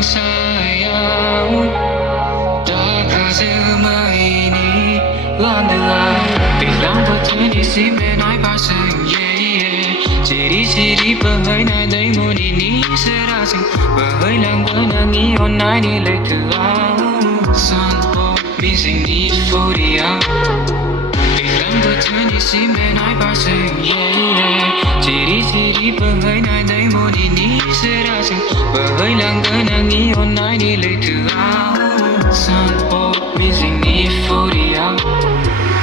kurang sayang, Dakha semua ini landalah bilang bertenisi menai pasang ciri-ciri perhainan dari mudi ni serasing perhainan benangi online ni letelang sun ho missing need for the bilang bertenisi menai pasang ciri-ciri perhainan dari mudi ni serasing perhainan benangi online ni letelang sun ho missing need for the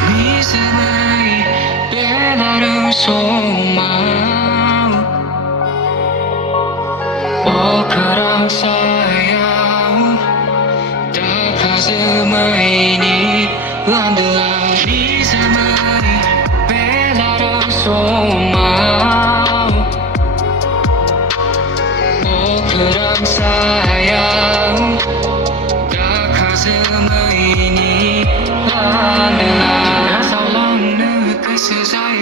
mi semai bela soma kurang sayang, Dakha semua ini landalah di semai bela soma kurang sayang, Dakha semua ini landalah sao lòng nữa cái sự sai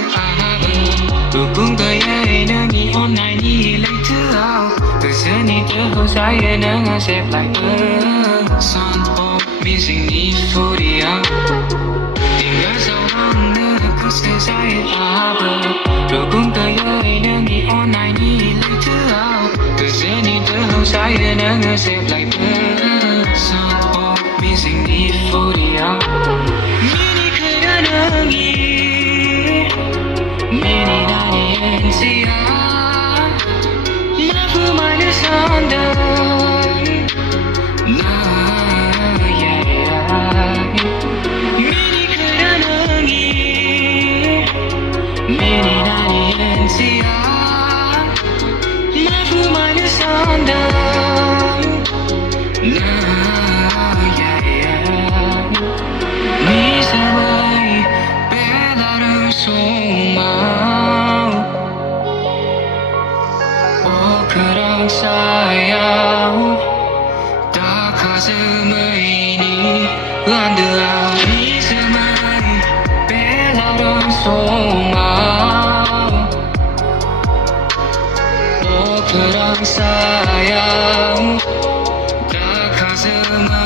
tôi cũng tới đây nơi nghĩ online đi lấy thứ ao từ xưa ni tớ không sai nơi ngã xếp lại tớ son ho missing need for the tìm gỡ sao lòng nữa cái sự sai tôi cũng tới đây nơi nghĩ online đi lấy thứ ao từ xưa ni tớ không sai nơi ngã xếp lại tớ son ho missing need for the mini khơi đã nơi nghĩ mini 나의 NC야 나뿐만 산다 나의 미니 그라능이 미니 나의 NC야 나뿐만 산다 나의 미세의 베라를 소망 kurang sayang, Dakha semua ini landalah di semai bela soma kurang sayang, Dakha semua